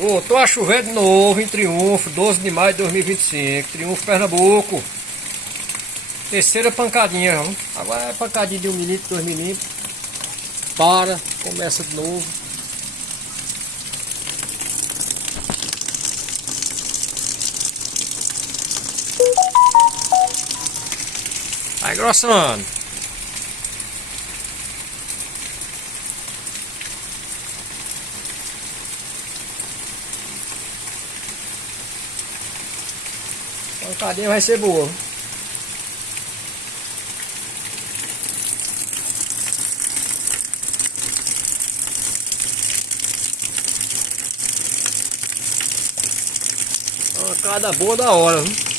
Voltou a chover de novo em Triunfo, 12 de maio de 2025. Triunfo, Pernambuco. Terceira pancadinha, viu? Agora é pancadinha de 1 milímetro, 2 milímetros. Para, começa de novo. Vai engrossando. A pancadinha vai ser boa. Pancada boa da hora, viu?